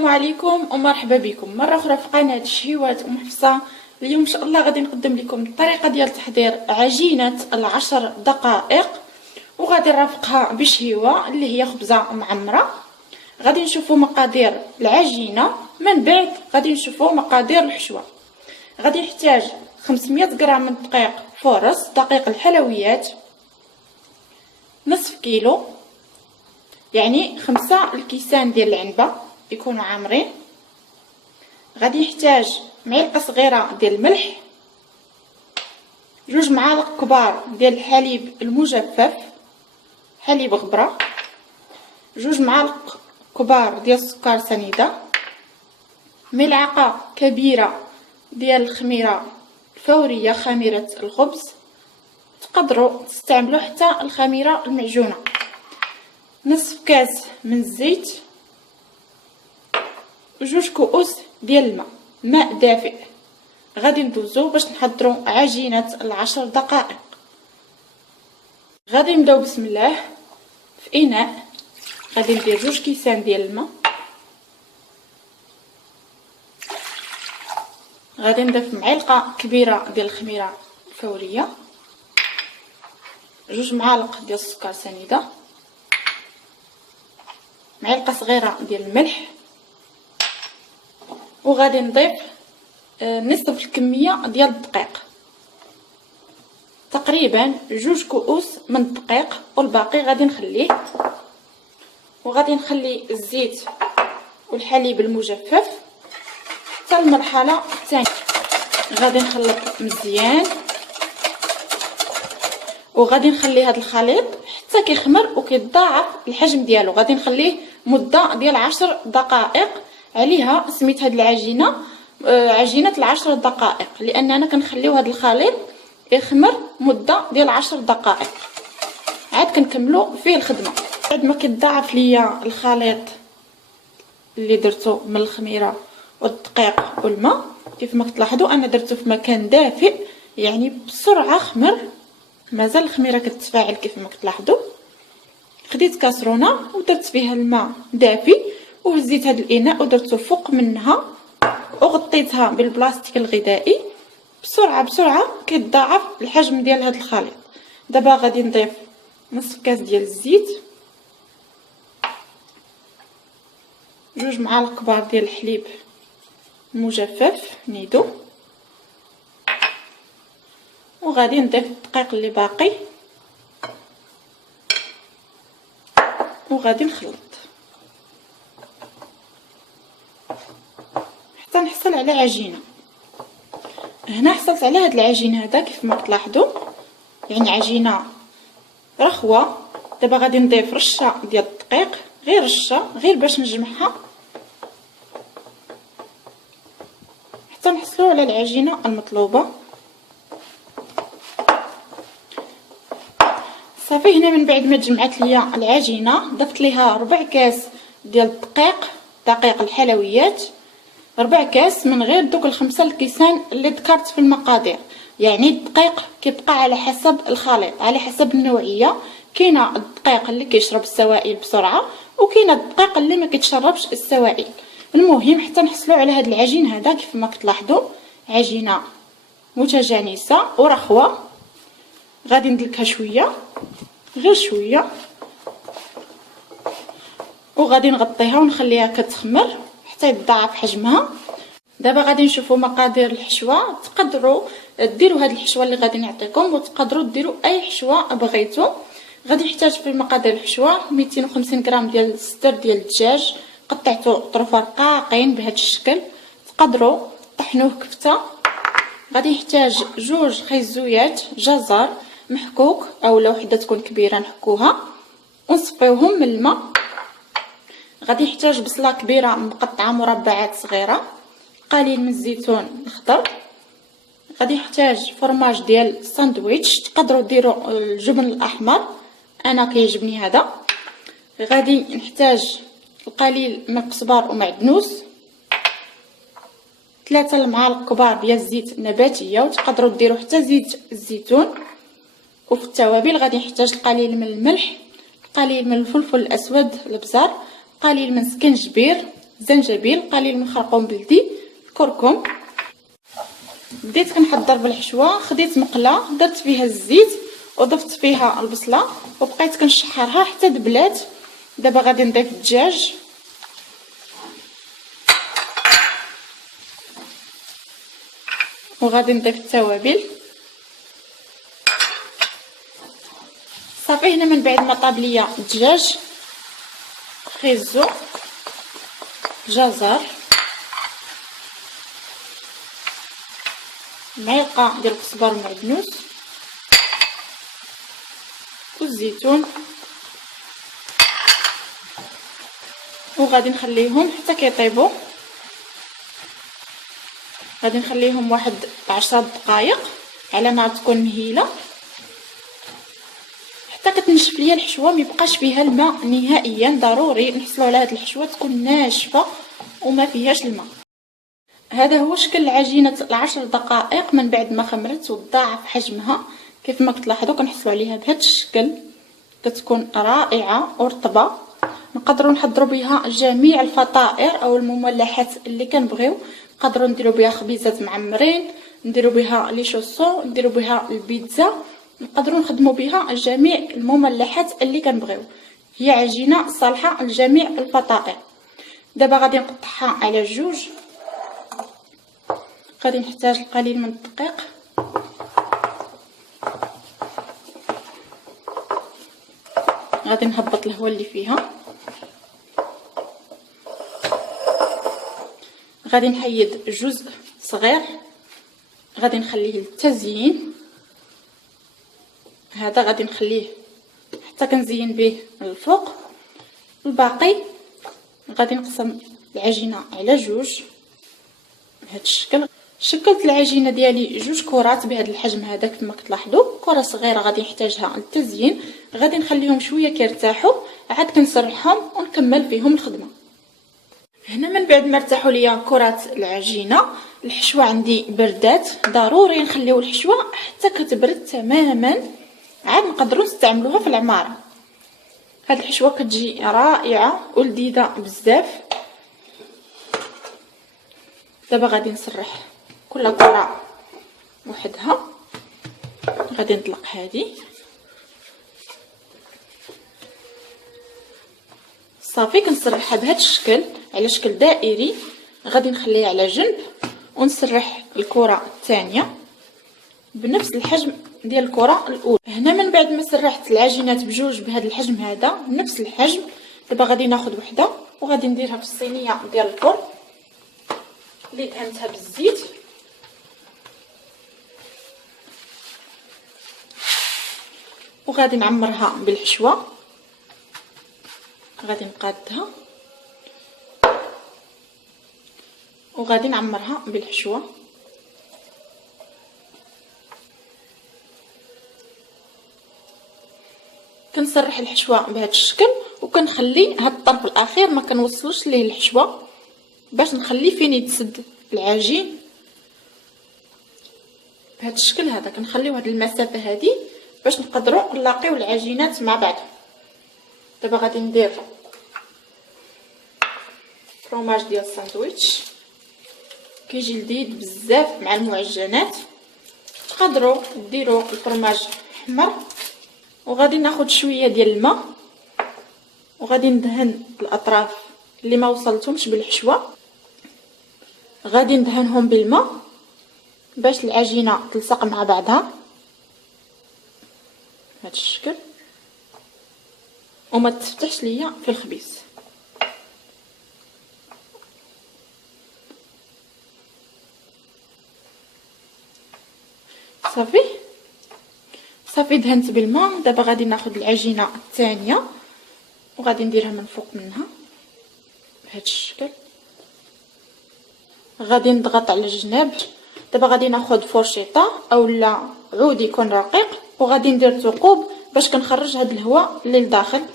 السلام عليكم ومرحبا بكم مره اخرى في قناه شهيوات ام حفصه. اليوم ان شاء الله غادي نقدم لكم الطريقه ديال تحضير عجينه العشر دقائق، وغادي نرافقها بشهيوه اللي هي خبزه معمره. غادي نشوفوا مقادير العجينه، من بعد غادي نشوفوا مقادير الحشوه. غادي نحتاج 500 غرام من دقيق فورس دقيق الحلويات، نصف كيلو يعني 5 الكيسان ديال العنبه يكونوا عامرين. غادي نحتاج معلقه صغيره ديال الملح، 2 معالق كبار ديال الحليب المجفف حليب غبره، 2 معالق كبار ديال السكر سنيده، ملعقه كبيره ديال الخميره الفوريه خميره الخبز، تقدروا تستعملوا حتى الخميره المعجونه، نصف كاس من الزيت، 2 كؤوس ديال ماء دافئ. غادي ندوزو باش نحضروا عجينه العشر دقائق. غادي نبداو بسم الله. في اناء غادي ندير 2 كيسان ديال الماء، غادي نضيف معلقه كبيره ديال الخميره الفوريه، 2 معالق ديال السكر سنيده، معلقه صغيره ديال الملح، وغادي نضيف نصف الكميه ديال الدقيق، تقريبا 2 كؤوس من الدقيق، والباقي غادي نخليه. وغادي نخلي الزيت والحليب المجفف حتى المرحله الثانيه. غادي نخلط مزيان، وغادي نخلي هذا الخليط حتى كيخمر وكيتضاعف الحجم ديالو. غادي نخليه مده ديال 10 دقائق. عليها سميت هاد العجينه عجينه العشر دقائق، لاننا كنخليو هذا الخليط يخمر مده ديال 10 دقائق، عاد كنكملوا فيه الخدمه. بعد ما كيتضاعف ليا الخليط اللي درته من الخميره والدقيق والماء، كيف ما كتلاحظوا انا درته في مكان دافئ، يعني بسرعه خمر، مازال الخميره كتتفاعل كيف ما كتلاحظوا. خديت كاسرونه ودرت فيها الماء دافي، وهزيت هذا الاناء ودرته فوق منها وغطيتها بالبلاستيك الغذائي. بسرعه كيتضاعف الحجم ديال هذا الخليط. دابا غادي نضيف نصف كاس ديال الزيت، 2 معالق كبار ديال الحليب المجفف نيدو، وغادي نضيف الدقيق اللي باقي، وغادي نخلط حتى نحصل على عجينه. هنا حصلت على هاد العجين هذا كيف ما كتلاحظوا، يعني عجينه رخوه. دابا غادي نضيف رشه ديال الدقيق، غير رشه، غير باش نجمعها حتى نحصلوا على العجينه المطلوبه. صافي هنا من بعد ما جمعت ليا العجينه ضفت ليها 4 كاس ديال دقيق الحلويات، 4 كاس من غير دوك ال5 الكيسان اللي ذكرت في المقادير. يعني الدقيق كيبقى على حسب الخليط، على حسب النوعيه. كاينه الدقيق اللي كيشرب السوائل بسرعه، وكاينه الدقيق اللي ما كيتشربش السوائل. المهم حتى نحصلوا على هذا العجين هذا كيف ما كتلاحظوا، عجينه متجانسه ورخوه. غادي ندلكها شويه، غير شويه، وغادي نغطيها ونخليها كتخمر حتى يتضاعف حجمها. دابا غادي نشوفوا مقادير الحشوه. تقدروا ديروا هذه الحشوه اللي غادي نعطيكم، وتقدروا ديروا اي حشوه بغيتوا. غادي نحتاج في مقادير الحشوه 250 غرام ديال الصدر ديال الدجاج، قطعته طرف رقاقين بهذا الشكل، تقدروا طحنوه كفته. غادي نحتاج 2 خيزويات جزر محكوك، اولا وحده تكون كبيره نحكوها ونصفيوهم من الماء. غادي نحتاج بصله كبيره مقطعه مربعات صغيره، قليل من الزيتون الخضر. غادي نحتاج فرماج ديال الساندويتش، تقدروا ديروا الجبن الاحمر، انا كيعجبني هذا. غادي نحتاج القليل من القزبر ومعدنوس، 3 المعالق كبار ديال الزيت النباتيه، وتقدروا ديروا حتى زيت الزيتون. وفي التوابل غادي نحتاج القليل من الملح، قليل من الفلفل الاسود الابزار، قليل من سكنجبير، زنجبيل، قليل من خرقوم بلدي، كركم. بديت كنحضر بالحشوه، خديت مقله درت فيها الزيت وضفت فيها البصله وبقيت كنشحرها حتى دبلات. دابا غادي نضيف الدجاج وغادي نضيف التوابل صافي. هنا من بعد ما طاب ليا الدجاج، خيزو، جزر، معلقه ديال الكزبر والمعدنوس والزيتون، وغادي نخليهم حتى كيطيبوا. غادي نخليهم واحد 10 دقائق على نار تكون مهيله حتى كتنشف ليا الحشوه، ما يبقاش فيها الماء نهائيا. ضروري نحصلوا على هذه الحشوه تكون ناشفه وما فيهاش الماء. هذا هو شكل العجينه 10 دقائق من بعد ما خمرت وتضاعف حجمها. كيف ما كتلاحظوا كنحصلوا عليها بهذا الشكل، كتكون رائعه ورطبه. نقدروا نحضروا بها جميع الفطائر او المملحات اللي كنبغيو. نقدروا نديروا بها خبيزات معمرين، نديروا بها لي شوسو، نديروا بها البيتزا، نقدروا نخدموا بها جميع المملحات اللي كنبغيو. هي عجينه صالحه لجميع الفطائر. دابا غادي نقطعها على جوج. غادي نحتاج القليل من الدقيق، غادي نهبط الهواء اللي فيها، غادي نحيد جزء صغير غادي نخليه للتزيين. هذا غادي نخليه حتى كنزين به الفوق. الباقي غادي نقسم العجينه على جوج بهذا الشكل. شكلت العجينه ديالي جوج كرات بهذا الحجم هذا كما كتلاحظوا. كره صغيره غادي نحتاجها للتزيين. غادي نخليهم شويه كيرتاحوا، عاد كنسرحهم ونكمل فيهم الخدمه. هنا من بعد ما ارتاحوا ليا كرات العجينه، الحشوه عندي بردات. ضروري نخليو الحشوه حتى كتبرد تماما، عاد نقدروا نستعملوها في العماره. هاد الحشوه كتجي رائعه ولذيذه بزاف. دابا غادي نسرح كل كره وحدها. غادي نطلق هذه صافي، كنسرحها بهذا الشكل على شكل دائري. غادي نخليها على جنب ونسرح الكره الثانيه بنفس الحجم ديال الكره الاولى. هنا من بعد ما سرحت العجينات بجوج بهذا الحجم هذا نفس الحجم، دابا غادي ناخذ وحده وغادي نديرها في الصينيه ديال الفرن اللي دهنتها بالزيت. وغادي نعمرها بالحشوه. غادي نقادها وغادي نعمرها بالحشوه. كنسرح الحشوه بهذا الشكل وكنخلي هاد الطرف الاخير ما كنوصلوش ليه الحشوه باش نخلي فين يتسد العجين بهذا الشكل هذا. كنخليو هاد المسافه هذه باش نقدروا نلاقيو العجينات مع بعض. دابا غادي ندير فرomاج ديال الساندويتش، كيجي لذيذ بزاف مع المعجنات. تقدروا ديروا الفرماج احمر. وغادي ناخذ شويه ديال الماء وغادي ندهن الاطراف اللي ما وصلتهمش بالحشوه. غادي ندهنهم بالماء باش العجينه تلصق مع بعضها بهذا الشكل وما تفتحش ليا في الخبيز. صافي دهنت بالماء. دابا غادي ناخذ العجينه الثانيه وغادي نديرها من فوق منها بهذا الشكل. غادي نضغط على الجناب. دابا غادي ناخذ فرشيطه اولا عود يكون رقيق وغادي ندير ثقوب باش كنخرج هذا الهواء اللي لداخل.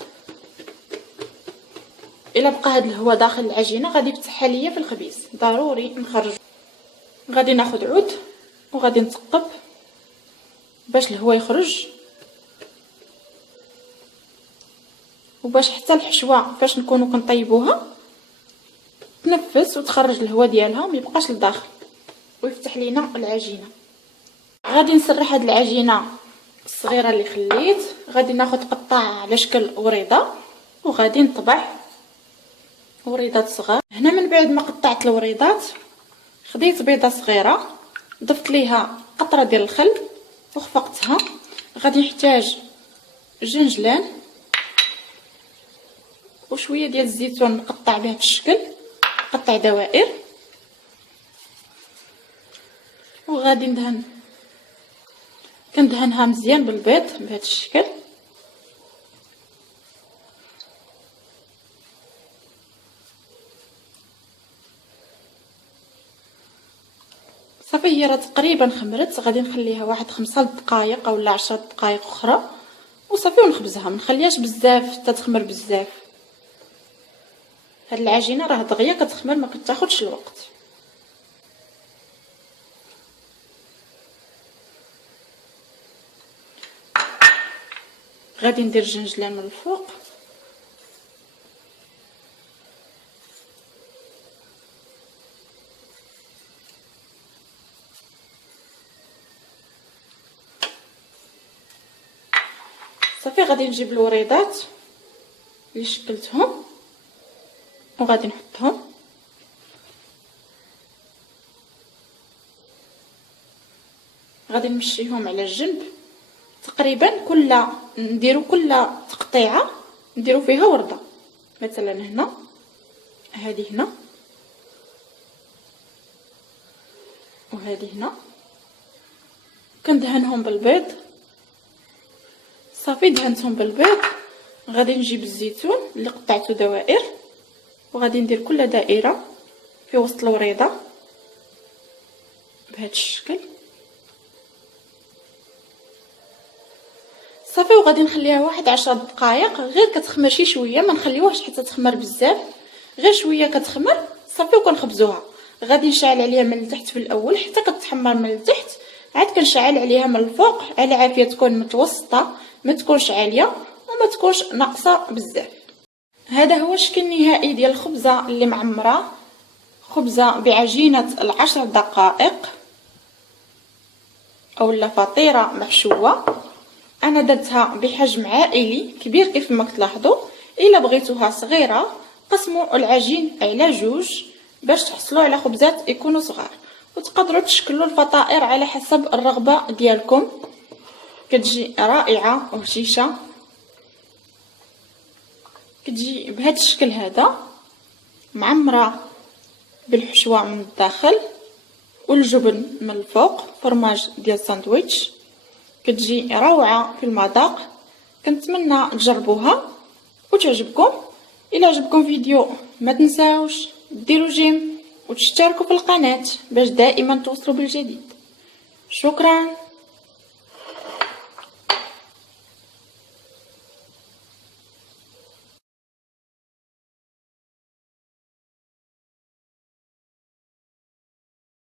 الا بقى هذا الهواء داخل العجينه غادي يفتحها ليا في الخبيز، ضروري نخرج. غادي ناخذ عود وغادي نثقب باش الهواء يخرج وباش حتى الحشوه فاش نكونوا كنطيبوها تنفس وتخرج الهواء ديالها ما يبقاش لداخل ويفتح لينا العجينه. غادي نسرح هاد العجينه الصغيره اللي خليت، غادي ناخذ قطع على شكل وريضه وغادي نطبع وريضات صغار. هنا من بعد ما قطعت الوريضات خديت بيضه صغيره ضفت ليها قطره ديال الخل وخفقتها. غادي نحتاج جنجلان وشويه ديال الزيتون مقطع بهذا الشكل، قطع دوائر، وغادي كندهنها مزيان بالبيض بهذا الشكل. صافي هي راه تقريبا خمرت. غادي نخليها واحد 5 دقائق اولا 10 دقائق اخرى وصافي ونخبزها. ما نخليهاش بزاف تتخمر بزاف. هاد العجينه راه دغيا كتخمر ما كتاخذش الوقت. غادي ندير الجنجلان من الفوق صافي. غادي نجيب الوريضات اللي شكلتهم وغادي نحطهم. غادي نمشيهم على الجنب تقريبا. نديرو كل تقطيعه نديرو فيها ورده. مثلا هنا، هذه هنا، وهذه هنا. كندهنهم بالبيض. صافي دهنتهم بالبيض. غادي نجيب الزيتون اللي قطعته دوائر وغادي ندير كل دائره في وسط الوريضه بهذا الشكل. صافي وغادي نخليها واحد 10 دقائق غير كتخمر شي شويه. ما نخليوهاش حتى تخمر بزاف، غير شويه كتخمر صافي وكنخبزوها. غادي نشعل عليها من التحت في الاول حتى كتحمر من التحت، عاد كنشعل عليها من الفوق على عافيه تكون متوسطه، ما تكونش عاليه وما تكونش ناقصه بزاف. هذا هو الشكل النهائي ديال الخبزه اللي معمره، خبزه بعجينه 10 دقائق اولا فطيره محشوه. انا درتها بحجم عائلي كبير كيف ما كتلاحظوا. الا بغيتوها صغيره قسموا العجين على جوج باش تحصلوا على خبزات يكونوا صغار، وتقدروا تشكلوا الفطائر على حسب الرغبه ديالكم. كتجي رائعه وهشيشه، كتجي بهذا الشكل هذا معمره بالحشوه من الداخل والجبن من الفوق، فرماج ديال الساندويتش. كتجي روعه في المذاق. كنتمنى تجربوها وتعجبكم. الى عجبكم فيديو ما تنساوش ديروا جيم وتشتركوا في القناه باش دائما توصلوا بالجديد. شكرا.